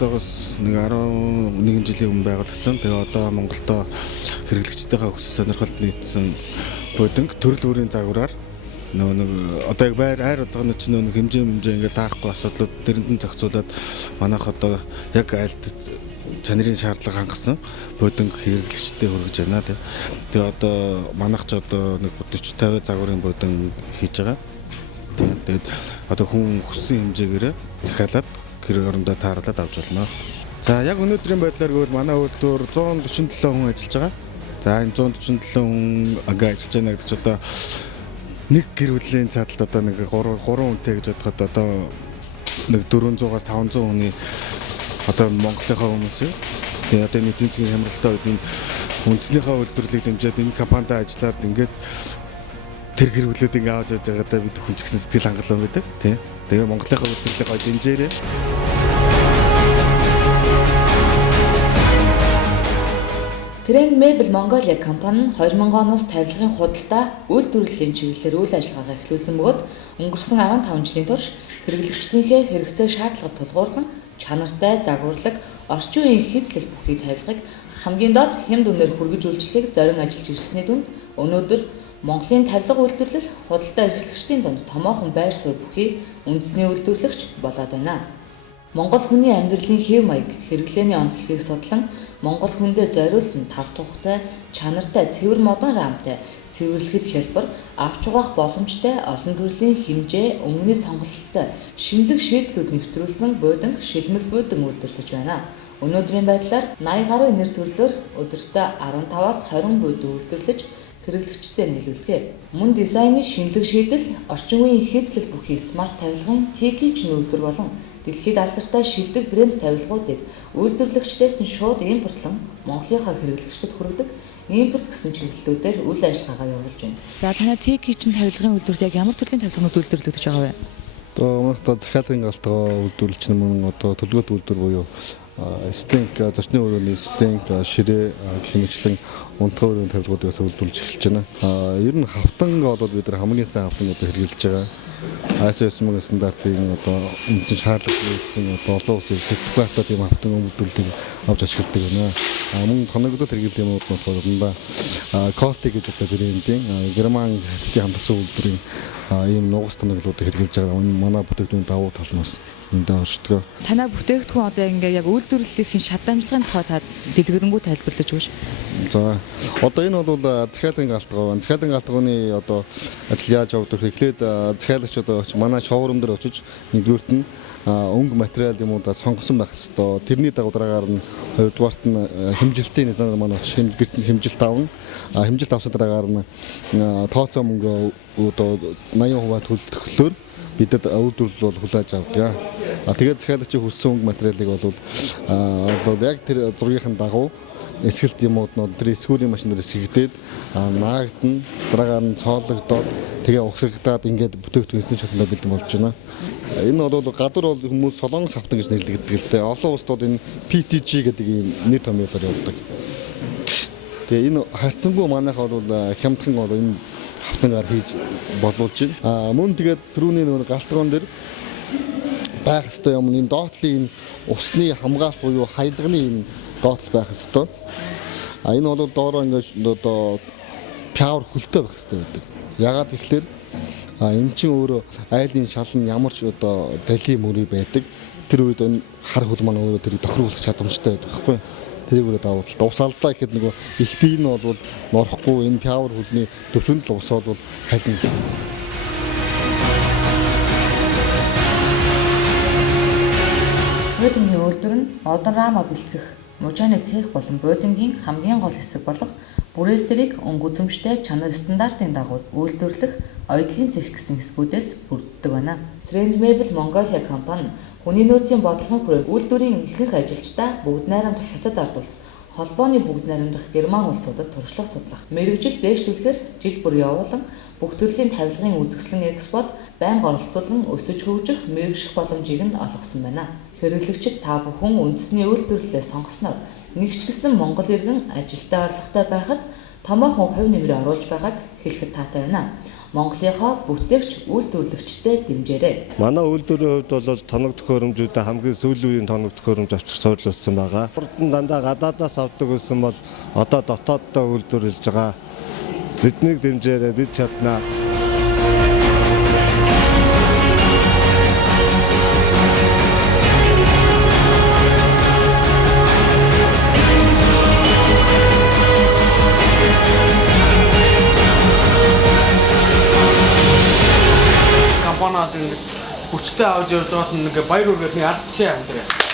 одоогоос нэг 11 жилийн өмнө байгуулагдсан. Тэгээ одоо Монголдо хэрэглэгчтэйгээ хүсэл сонирхолд нийцсэн бодинг төрөл бүрийн загвараар нэг одоо яг байр болгоно ч нэг хэмжээ ингээд таарахгүй асуудлууд дэрэндэн зохицуулаад манайх одоо яг айлт чанарын шаардлага хангасан бодинг хэрэглэгчтэй хүргэж байна. Тэгээ одоо манайх ч одоо нэг 40-50 загварын бодин хийж байгаа. Тэгээд одоо хүн хүссэн хэмжээгээр захиалаад гэр орондоо тааруулаад авч болно. За яг өнөөдрийн байдлаар гэвэл манай үйлдвэр 147 хүн ажиллаж байгаа. За энэ 147 хүн ажиллаж байна гэдэг чинь одоо нэг гэр бүлийн цааталд одоо нэг 3 хүнтэй гэж бодоход одоо нэг 400-аас 500 хүний одоо Монголынхаа хүмүүс юм. Тэгээ одоо нэг тэнцгийн хямралтай үед энэ үндэснийхээ үйлдвэрлэлийг дэмжиж энэ компанид ажиллаад ингээд тэр гэр бүлүүд ингээ авч явж байгаадаа бид хүн ч гэсэн сэтгэл хангалуун байдаг тий. Тэгээ Монголынхаа үйлдвэрлэлийг гоё дэмжээрэй. Trend Mebel Mongolia компани нь 2000 оноос тавилгын худалдаа үйлдвэрлэлийн чиглэлээр үйл ажиллагаагаа эхлүүлсэн бөгөөд өнгөрсөн 15 жилийн турш хэрэглэгчдийнхээ хэрэгцээг шаардлагад тулгуурлан чанартай, загварлаг, орчин үеийн хийцлэл бүхий тавилгыг хамгийн доод хямд үнээр хүргэж үйлчлэхийг зорин ажиллаж ирсний дүнд өнөөдөр Монголын тавилга үйлдвэрлэл худалдаа эрхлэгчдийн дунд томоохон байр суурь бүхий үндэсний үйлдвэрлэгч болоод байна. Монгол хүний амьдралын хэв маяг, хэрэглээний онцлогийг судлан Монгол хүндээ зориулсан тав тухтай, чанартай, цэвэр модон рамтай, цэвэрлэхэд хялбар, авч угаах боломжтой олон төрлийн хэмжээ, өмнөний сонголттой шинэлэг шийдлүүд нэвтрүүлсэн будинг, шилмэл будинг үйлдвэрлэж байна. Өнөөдрийн байдлаар 80 гаруй нэр төрлөөр өдөртөө 15-аас 20 будинг үйлдвэрлэж хэрэглэгчдэд нийлүүлдэг. Мөн дизайны шинэлэг шийдэл, орчин үеийн хийцлэл бүхий смарт тавилгын TK үйлдвэр болон дэлхийд алдартай шилдэг брэнд тавилгуудыг үйлдвэрлэгчдээс нь шууд импортлон Монголынхаа хэрэглэгчдэд хүргэдэг импорт гэсэн чиглэлүүдээр үйл ажиллагаагаа явуулж байна. За танай TK тавилгын үйлдвэрт яг ямар төрлийн тавилгууд үйлдвэрлэгдэж байгаа вэ? Одоо захиалгын галтгоо үйлдвэрлэгч нь одоо төлөвлөгөөт үйлдвэр буюу стенк, зочны өрөөний стенк, ширээ гэх мэтлэн унтгай өрөөний тавилгуудаас үйлдвэрлэж эхэлж байна. Ер нь хавтан болоод бид нар хамгийн сайн хавтангуудыг хэрэглэж байгаа. ISO 9000 стандартын одоо үндсэн шаардлагыг нийцсэн олон улсын сертификаттай тийм хавтан үйлдвэрлэлийг авч ашигладаг байна. Мөн тоногдод хэрэглэх юмуд нь болохоор Коти гэж одоо брэндийн Герман хэвтийн хамтсан үйлдвэрийн ийм нугас тоноглуудыг хэрэглэж байгаа. Манай бүтээгдэхүүн давуу тал нь бас эндээ оршдог. Танай бүтээгдэхүүн одоо ингээ яг үйлдвэрлэлийн шат амжилгын тухай та дэлгэрэнгүй тайлбарлаж өгөөш. За одоо энэ бол захиалгын галтгоо. Захиалгын галтгооны одоо ажил яаж явагдах вэ? Эхлээд захиалагч одоо манай шоурум дээр очиж нэгдүгээрт нь өнгө материал юмудаа сонгосон байх ёстой. Тэрний дагуу дараагаар нь хоёрдугаарт нь хэмжилтийн низам манай очиж хэмжилт авна. Хэмжилт авсан дараагаар нь тооцоо мөнгө одоо 80% төлөлтөхлөөр бидэд үйлдвэрлэл бол хүлээж авдаг. Тэгээд захиалагчийн хүссэн өнгө материалыг бол яг тэр зургийн дагуу эсгэлт юмуд нь тэр эсгүүрийн машинаар сэгдээд наагдана, дараагаар нь цоологдоод тэгээ ухсагдаад ингээд бүтээгдэхүүн эзэн шатндаа бэлдэн болж байна. Энэ бол гадуур бол хүмүүс солонгос хавтан гэж нэрлэгддэг л дээ. Олон улсад энэ PTG гэдэг ийм нэр томьёолоор явдаг. Тэгээ энэ харьцангуй манайх бол хямдхан бол энэ хавтангаар хийж болуулж байна. Мөн тэгээд түрүүний нэг галтгоон дээр байх ёстой юм энэ доотлын усны хамгаалалт буюу хаягдганы энэ доотл байх ёстой. Энэ бол доороо ингээд одоо пауэр хөлтэй байх ёстой гэдэг. Ягаад гэвэл энэ чинь өөрөө айлын шалан ямар ч одоо далийн мөрий байдаг. Тэр үед энэ хар хөл маань өөрөө тэрийг тохируулах чадамжтай байдаг байхгүй. Тэрийг өөрөө давуу талтай. Ус алдаа гэхэд нөгөө их бие нь бол норохгүй энэ пауэр хөлний төвшөнд л ус бол халин гэсэн. Будингийн үйлдвэр нь модон рама бэлтгэх, мужааны цех болон будингийн хамгийн гол хэсэг болох бүрээстрийг өнгө үзэмжтэй чанар стандартын дагуу үйлдвэрлэх оюутлын цех гэсэн хэсгүүдээс бүрддэг байна. Trend Mebel Mongolia компани хүний нөөцийн бодлогын хүрээнд үйлдвэрийн ихэнх ажилчдаа бүгд найрамдах хятад ард улс, холбооны бүгд найрамдах Герман улсуудад туршлага судлах, мэргэжил дээшлүүлэхээр жил бүр явуулан бүх төрлийн тавилгын үзэсгэлэн экспорт байнга оролцуулан өсөж хөгжих мэргэжих боломжийг нь олгосон байна. Хэрэглэгчид та бүхэн үндэсний үйлдвэрлэлээ сонгосноор нэг ч гэсэн Монгол иргэн ажилдаа орлоготой байхад томоохон хувь нэмрээ оруулж байгааг хэлэхэд таатай байна. Монголынхоо бүтээгч үйлдвэрлэгчтэй дэмжээрэй. Манай үйлдвэрийн хувьд бол тоног төхөөрөмжүүдэд хамгийн сүүлийн үеийн тоног төхөөрөмж авчих суурилсан байгаа. Урд нь дандаа гадаадаас авдаг гэсэн бол одоо дотооддоо үйлдвэрлэж байгаа. Биднийг дэмжээрэй, бид чаднаа. компаниуд ингэж хүчтэй авч явж байгаад нэг баяр үргээд нэг ард жишээ хамтраа.